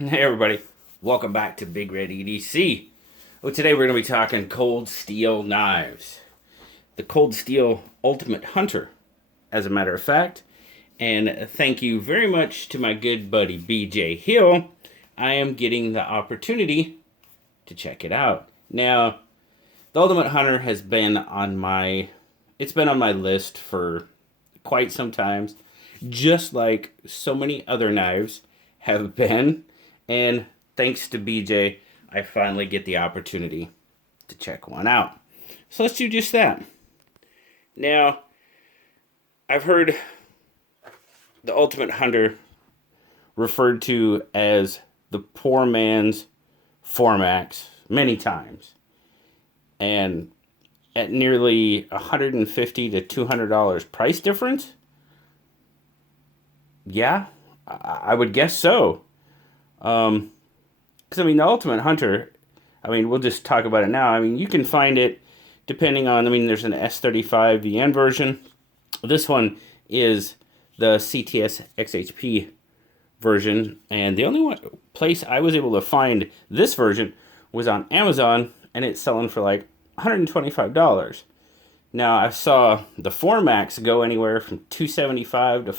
Hey everybody, welcome back to Big Red EDC. Well, today we're going to be talking cold steel knives. The Cold Steel Ultimate Hunter, as a matter of fact. And thank you very much to my good buddy BJ Hill. I am getting the opportunity to check it out. Now, the Ultimate Hunter has been on my list for quite some times, just like so many other knives have been. And thanks to BJ, I finally get the opportunity to check one out. So let's do just that. Now, I've heard the Ultimate Hunter referred to as the poor man's Formax many times. And at nearly $150 to $200 price difference? Yeah, I would guess so. Because, the Ultimate Hunter, we'll just talk about it now. You can find it depending on, there's an S35 VN version. This one is the CTS XHP version. And the only place I was able to find this version was on Amazon, and it's selling for like $125. Now, I saw the Formax go anywhere from $275 to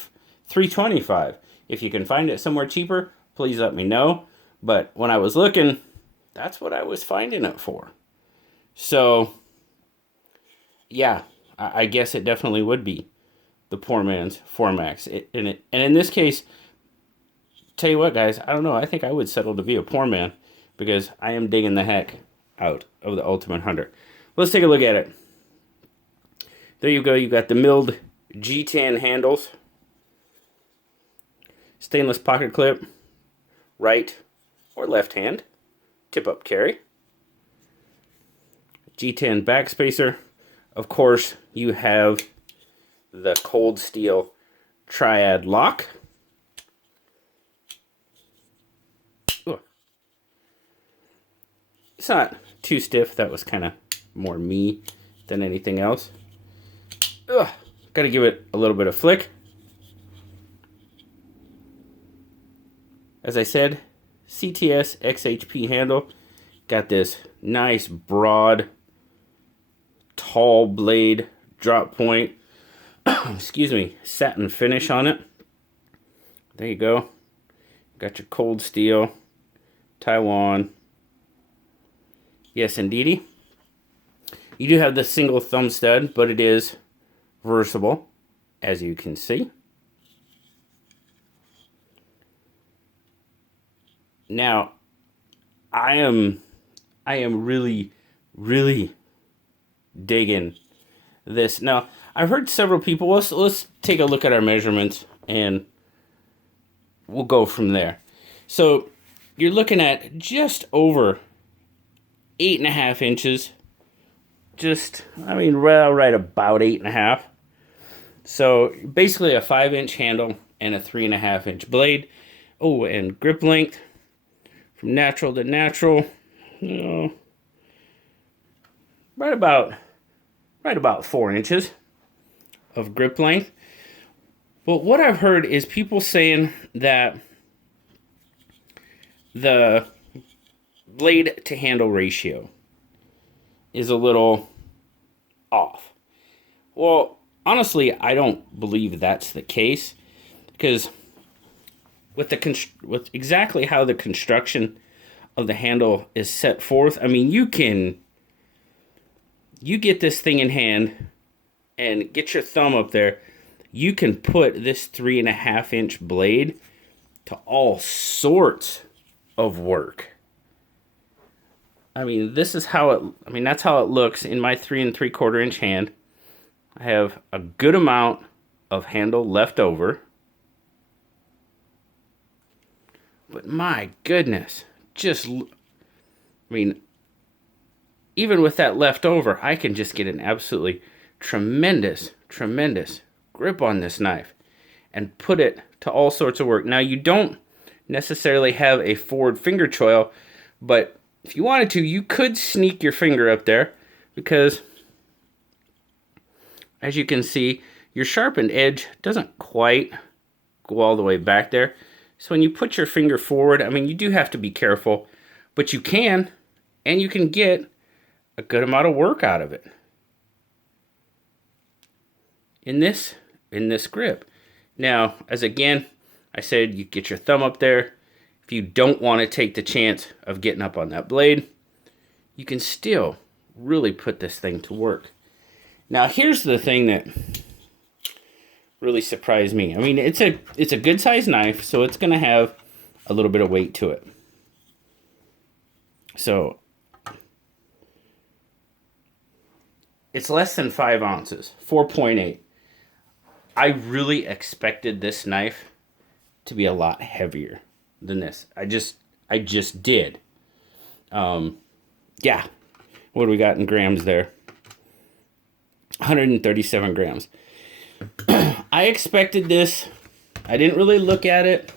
$325. If you can find it somewhere cheaper, please let me know. But when I was looking, that's what I was finding it for. So, yeah, I guess it definitely would be the poor man's Formax. And in this case, tell you what, guys, I don't know. I think I would settle to be a poor man because I am digging the heck out of the Ultimate Hunter. Let's take a look at it. There you go. You got the milled G10 handles, stainless pocket clip, right or left hand, tip-up carry, G10 backspacer. Of course, you have the Cold Steel Triad lock. Ooh. It's not too stiff. That was kind of more me than anything else. Ugh. Got to give it a little bit of flick. As I said, CTS XHP handle. Got this nice broad tall blade drop point. Excuse me, satin finish on it. There you go. Got your Cold Steel Taiwan. Yes, indeedy. You do have the single thumb stud, but it is reversible, as you can see. Now, I am really, really digging this. Now, I've heard several people. Let's take a look at our measurements, and we'll go from there. So, you're looking at just over 8.5 inches. Right about 8.5. So, basically a 5-inch handle and a 3.5-inch blade. Oh, and grip length. From natural to natural, right about 4 inches of grip length. But what I've heard is people saying that the blade to handle ratio is a little off. Well, honestly, I don't believe that's the case, because with exactly how the construction of the handle is set forth, you get this thing in hand and get your thumb up there, you can put this 3.5-inch blade to all sorts of work. This is how it, that's how it looks in my 3 3/4-inch hand. I have a good amount of handle left over. But my goodness, even with that left over, I can just get an absolutely tremendous grip on this knife and put it to all sorts of work. Now, you don't necessarily have a forward finger choil, but if you wanted to, you could sneak your finger up there, because as you can see, your sharpened edge doesn't quite go all the way back there. So when you put your finger forward, I mean, you do have to be careful, but you can, and you can get a good amount of work out of it. In this grip. Now, as again, I said, you get your thumb up there. If you don't want to take the chance of getting up on that blade, you can still really put this thing to work. Now, here's the thing that really surprised me. I mean, it's a good sized knife, so it's going to have a little bit of weight to it. So it's less than 5 ounces, 4.8. I really expected this knife to be a lot heavier than this. I just did. Yeah. What do we got in grams there? 137 grams. I expected this. I didn't really look at it,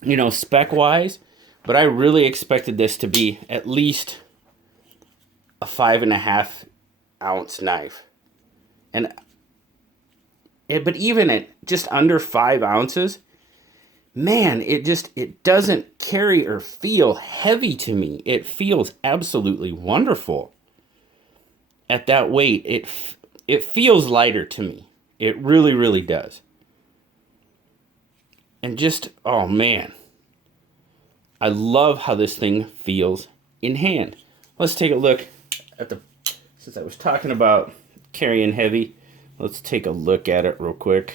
you know, spec-wise, but I really expected this to be at least a 5.5 ounce knife. But even at just under 5 ounces, man, it doesn't carry or feel heavy to me. It feels absolutely wonderful. At that weight, it feels lighter to me. It really, really does. And just, oh man, I love how this thing feels in hand. Let's take a look at since I was talking about carrying heavy, let's take a look at it real quick.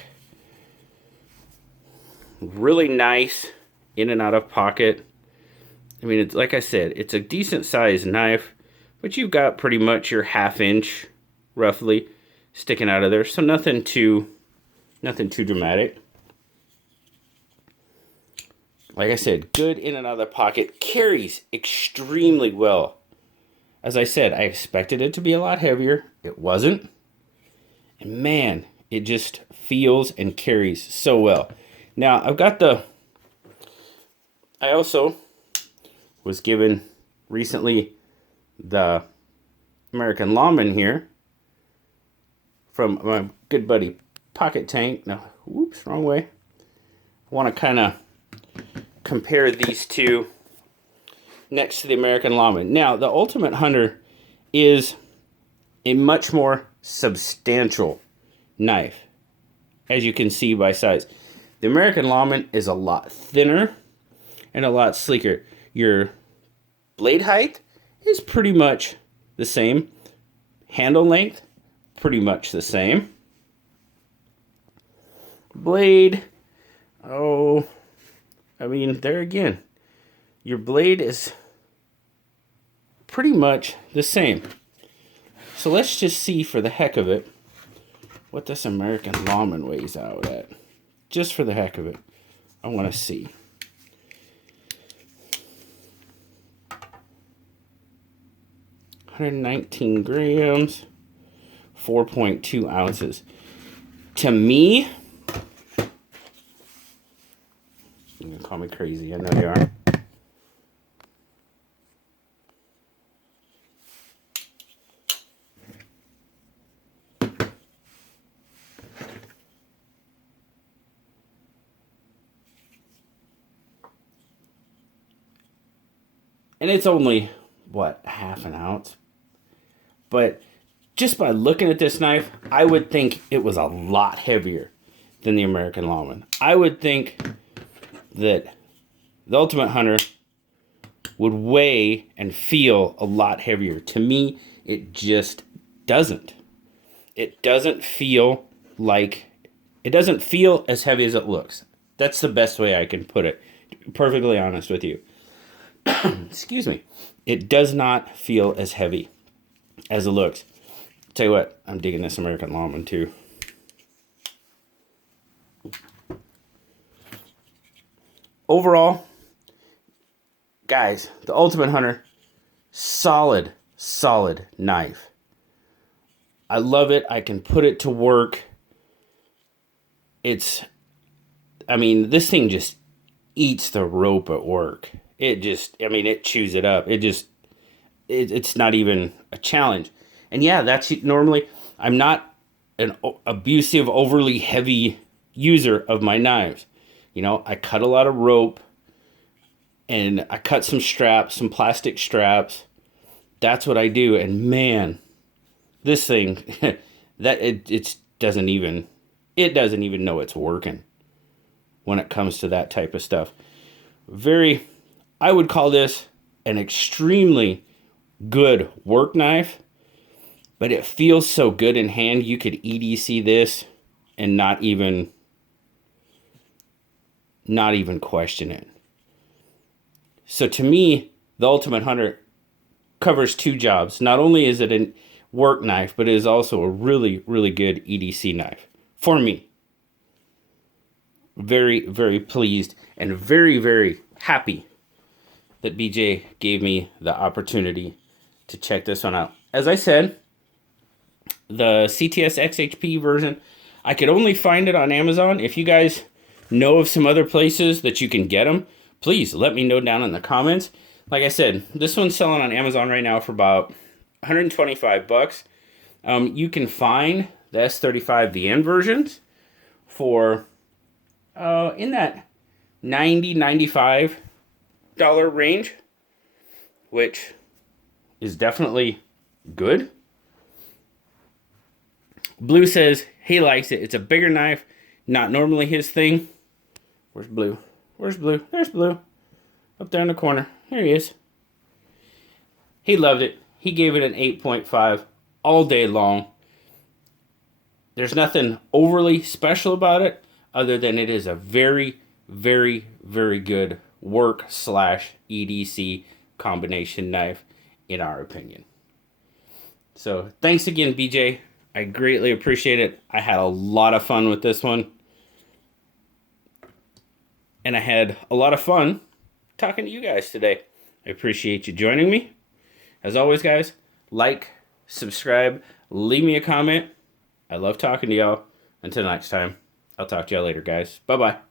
Really nice in and out of pocket. I mean, it's like I said, it's a decent sized knife, but you've got pretty much your 1/2 inch roughly sticking out of there. So nothing too dramatic. Like I said, good in and out of the pocket, carries extremely well. As I said, I expected it to be a lot heavier. It wasn't. And man, it just feels and carries so well. Now, I also was given recently the American Lawman here from my good buddy Pocket Tank. No, whoops, wrong way. I want to kind of compare these two next to the American Lawman. Now, the Ultimate Hunter is a much more substantial knife, as you can see by size. The American Lawman is a lot thinner and a lot sleeker. Your blade height is pretty much the same. Handle length, pretty much the same. Blade, oh, I mean, there again, your blade is pretty much the same. So let's just see for the heck of it what this American Lawman weighs out at. Just for the heck of it. I want to see. $119 grams, 4.2 ounces. To me, you're going to call me crazy, I know you are. And it's only, what, 1/2 ounce? But just by looking at this knife, I would think it was a lot heavier than the American Lawman. I would think that the Ultimate Hunter would weigh and feel a lot heavier. To me, it just doesn't. It doesn't feel as heavy as it looks. That's the best way I can put it. Perfectly honest with you. Excuse me. It does not feel as heavy as it looks. Tell you what, I'm digging this American Lawman too. Overall, guys, the Ultimate Hunter, solid knife. I love it. I can put it to work. This thing just eats the rope at work. It chews it up. It's not even a challenge. And yeah, that's normally, I'm not an abusive, overly heavy user of my knives. You know, I cut a lot of rope, and I cut some straps, some plastic straps. That's what I do. And man, this thing, it doesn't even know it's working when it comes to that type of stuff. I would call this an extremely good work knife, but it feels so good in hand. You could EDC this and not even question it. So to me, the Ultimate Hunter covers two jobs. Not only is it a work knife, but it is also a really, really good EDC knife for me. Very, very pleased and very, very happy that BJ gave me the opportunity to check this one out. As I said, the CTS XHP version, I could only find it on Amazon. If you guys know of some other places that you can get them, please let me know down in the comments. Like I said, this one's selling on Amazon right now for about $125. You can find the S35 VN versions for in that $90-$95 range, which is definitely good. Blue says he likes it. It's a bigger knife, not normally his thing. Where's Blue? Where's Blue? There's Blue. Up there in the corner. Here he is. He loved it. He gave it an 8.5 all day long. There's nothing overly special about it other than it is a very, very, very good work/EDC combination knife, in our opinion. So thanks again, BJ. I greatly appreciate it. I had a lot of fun with this one. And I had a lot of fun talking to you guys today. I appreciate you joining me. As always, guys, like, subscribe, leave me a comment. I love talking to y'all. Until next time, I'll talk to y'all later, guys. Bye-bye.